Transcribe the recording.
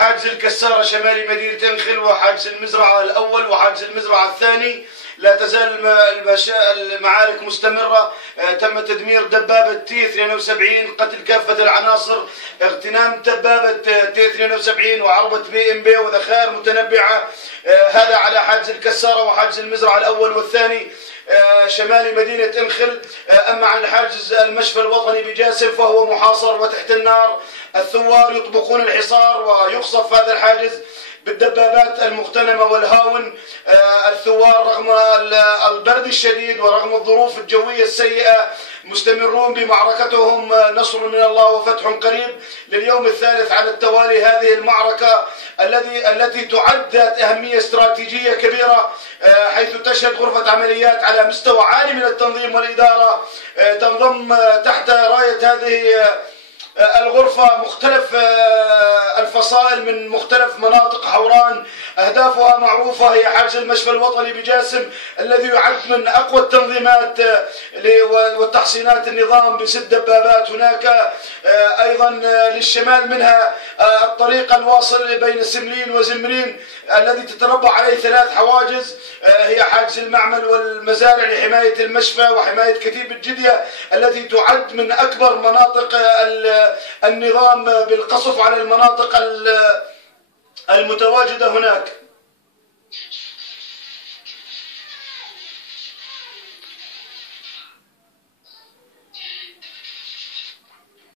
حاجز الكسارة شمالي مدينة انخل وحاجز المزرعة الأول وحاجز المزرعة الثاني. لا تزال المعارك مستمرة. تم تدمير دبابة تي 72، قتل كافة العناصر، اغتنام دبابة تي 72 وعربة بي ام بي وذخائر متنبعة. هذا على حاجز الكسارة وحاجز المزرعة الأول والثاني شمال مدينة انخل. أما عن حاجز المشفى الوطني بجاسم فهو محاصر وتحت النار. الثوار يطبقون الحصار ويقصف هذا الحاجز بالدبابات المغتنمة والهاون. الثوار رغم البرد الشديد ورغم الظروف الجوية السيئة مستمرون بمعركتهم. نصر من الله وفتح قريب. لليوم الثالث على التوالي هذه المعركة التي تعد ذات أهمية استراتيجية كبيرة، حيث تشهد غرفة عمليات على مستوى عالي من التنظيم والإدارة. تنضم تحت راية هذه الغرفة مختلف الفصائل من مختلف مناطق حوران. أهدافها معروفة، هي حجز المشفى الوطني بجاسم الذي يعد من أقوى التنظيمات وتحصينات النظام ب6 دبابات. هناك أيضا للشمال منها الطريق الواصل بين سملين وزمرين الذي تتربع عليه 3 حواجز، هي حاجز المعمل والمزارع لحماية المشفى وحماية كتيبة جدية التي تعد من أكبر مناطق النظام بالقصف على المناطق المتواجدة هناك.